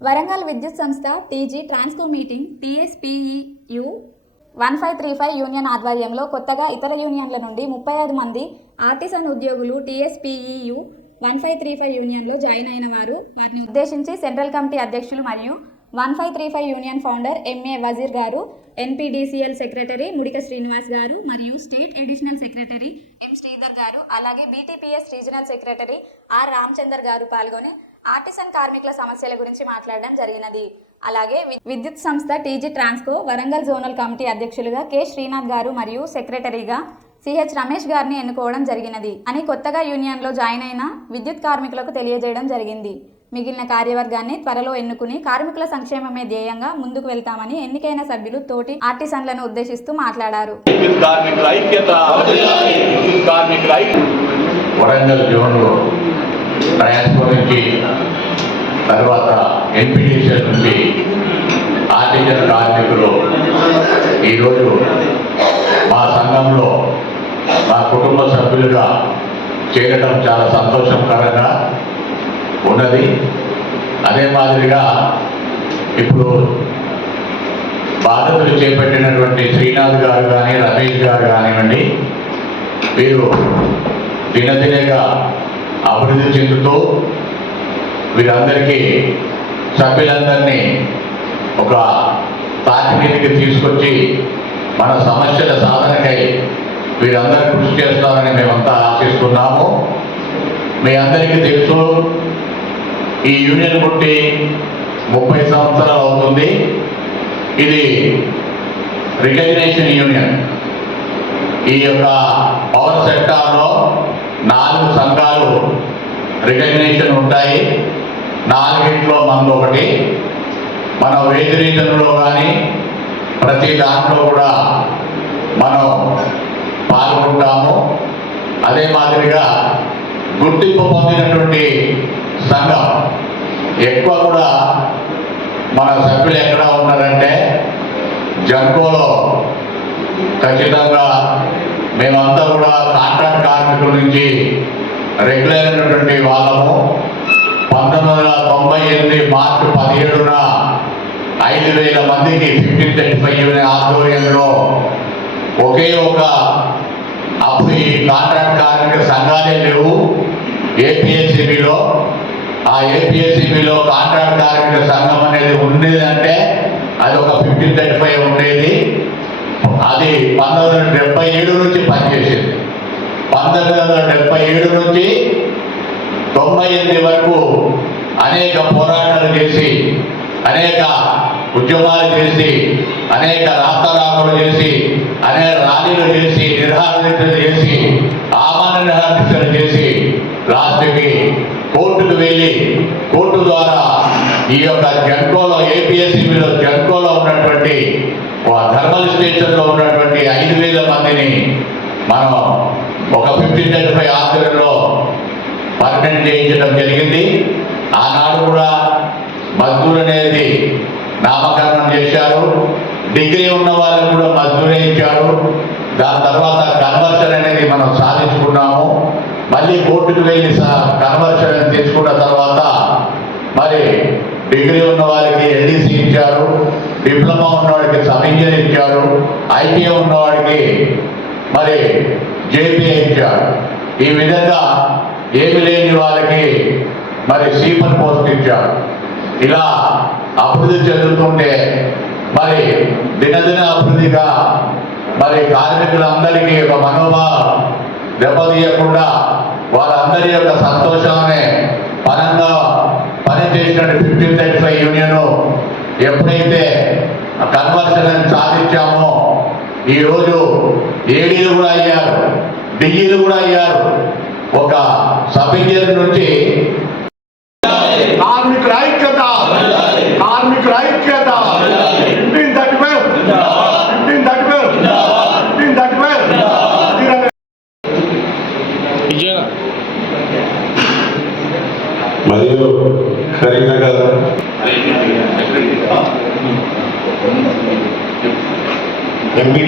వరంగల్ విద్యుత్ సంస్థ TG Transco meeting TSPEU one five three five union ఆధ్వర్యంలో కొత్తగా ఇతర యూనియన్ల నుండి ముప్పై ఐదు మంది ఆర్టిసన్ ఉద్యోగులు TSPEU one five three five యూనియన్లో జాయిన్ అయిన వారు. వారిని ఉద్దేశించి సెంట్రల్ కమిటీ అధ్యక్షులు మరియు one five three five union founder MA Wazir గారు ఎన్పీడీసీఎల్ సెక్రటరీ ముడిక శ్రీనివాస్ గారు మరియు state additional secretary M Sridhar గారు అలాగే BTPS regional secretary R Ramachandar గారు పాల్గొని ఆర్టిసన్ కార్మికుల సమస్యల గురించి మాట్లాడడం జరిగినది. అలాగే విద్యుత్ సంస్థ TG Transco Warangal zonal committee అధ్యక్షులుగా కె. శ్రీనాథ్ గారు మరియు సెక్రటరీగా సిహెచ్ రమేష్ గారిని ఎన్నుకోవడం జరిగినది. అని కొత్తగా యూనియన్లో జాయిన్ అయిన విద్యుత్ కార్మికులకు తెలియజేయడం జరిగింది. మిగిలిన కార్యవర్గాన్ని త్వరలో ఎన్నుకుని కార్మికుల సంక్షేమమే ధ్యేయంగా ముందుకు వెళ్తామని ఎన్నికైన సభ్యులు తోటి ఆర్టిసన్లను ఉద్దేశిస్తూ మాట్లాడారు. వరంగల్ జోన్లో ట్రాన్స్కో నుంచి తర్వాత ఎన్పిటిషన్ నుంచి ఆర్టిజన్ కార్మికులు ఈరోజు మా సంఘంలో మా కుటుంబ సభ్యులుగా చేరడం చాలా సంతోషకరంగా ఉన్నది. అదే మాదిరిగా ఇప్పుడు బాధ్యతలు చేపట్టినటువంటి శ్రీనాథ్ గారు కానీ రమేష్ గారు కానివ్వండి వీరు దినదినేగా అభివృద్ధి చెందుతూ వీరందరికీ సభ్యులందరినీ ఒక తాటి తీసుకొచ్చి మన సమస్యల సాధనకై వీరందరూ కృషి చేస్తారని మేమంతా ఆశిస్తున్నాము. మీ అందరికీ తెలుసు ఈ యూనియన్ పుట్టి ముప్పై సంవత్సరాలు అవుతుంది. ఇది రికగ్నేషన్ యూనియన్. ఈ యొక్క పవర్ సెక్టార్లో నాలుగు సంఘాలు రికగ్నేషన్ ఉంటాయి. నాలుగింట్లో మనది ఒకటి. మన వేజ్ కానీ ప్రతి దాంట్లో కూడా మనం పాల్గొంటాము. అదే మాదిరిగా గుర్తింపు పొందినటువంటి సంఘం ఎక్కువ కూడా మన సభ్యులు ఎక్కడ ఉన్నారంటే జంకోలో ఖచ్చితంగా మేమంతా కూడా కాంట్రాక్ట్ కార్మికుల నుంచి రెగ్యులర్ అయినటువంటి వాళ్ళము. పంతొమ్మిది వందల తొంభై ఎనిమిది మార్చి పదిహేడున ఐదు వేల మందికి ఫిఫ్టీన్ థర్టీ ఫైవ్ ఆధ్వర్యంలో ఒకే ఒక అప్పుడు ఈ కాంట్రాక్ట్ కార్మిక సంఘాలే లేవు. ఏపీఎస్సిబిలో. ఆ ఏపీఎస్సిబిలో కాంట్రాక్ట్ కార్మిక సంఘం అనేది ఉండేదంటే అది ఒక ఫిఫ్టీన్ థర్టీ ఫైవ్ ఉండేది. అది పంతొమ్మిది వందల డెబ్బై ఏడు నుంచి పనిచేసింది. పంతొమ్మిది వందల డెబ్బై ఏడు నుంచి తొంభై ఎనిమిది వరకు అనేక పోరాటాలు చేసి అనేక ఉద్యమాలు చేసి అనేక రాస్తారాములు చేసి అనేక ర్యాలీలు చేసి నిర్హారణ చేసి ఆమరణ నిరాకరణ చేసి లాస్ట్కి కోర్టుకు వెళ్ళి కోర్టు ఈ యొక్క జన్కోలో ఏపీఎస్సీబీలో జన్కోలో ఉన్నటువంటి థర్మల్ స్టేషన్లో ఉన్నటువంటి ఐదు వేల మందిని మనం ఒక ఫిఫ్టీన్ ట్వంటీ ఫైవ్ ఆధ్వర్యంలో పర్మనెంట్ చేయించడం జరిగింది. ఆనాడు కూడా మజ్దూర్ అనేది నామకరణం చేశారు. డిగ్రీ ఉన్న వాళ్ళకు కూడా మజ్దూరే ఇచ్చారు. దాని తర్వాత కన్వర్షన్ అనేది మనం సాధించుకున్నాము. మళ్ళీ కోర్టుకు వెళ్ళి కన్వర్షన్ తెచ్చుకున్న డిగ్రీ ఉన్న వారికి ఎల్డీసీ ఇచ్చారు డిప్లొమా ఉన్నవాడికి సబ్ ఇచ్చారు ఐటీఐ ఉన్నవాడికి మరి జేపీఐ ఇచ్చారు. ఈ విధంగా ఏమి లేని వాళ్ళకి మరి సీపర్ పోస్ట్ ఇచ్చారు. ఇలా అభివృద్ధి చెందుతుంటే మరి దినదిన అభివృద్ధిగా మరి కార్మికులందరికీ ఒక మనోభావం దెబ్బతీయకుండా వాళ్ళందరి యొక్క సంతోషాన్ని పరంగా పనిచేసిన ఫిఫ్టీన్ థర్టీ ఫైవ్ యూనియన్ ఎప్పుడైతే కన్వర్షన్ సాధించామో ఈరోజు ఏడీలు కూడా అయ్యారు డిగ్రీలు కూడా అయ్యారు. ఒక సబ్ ఇంజనీర్ నుంచి కార్మికుల ఐక్యత కార్మికుల ఐక్యత. Fifteen thirty five fifteen thirty five fifteen thirty five మరియు కరీంనగర్ ఎంపీ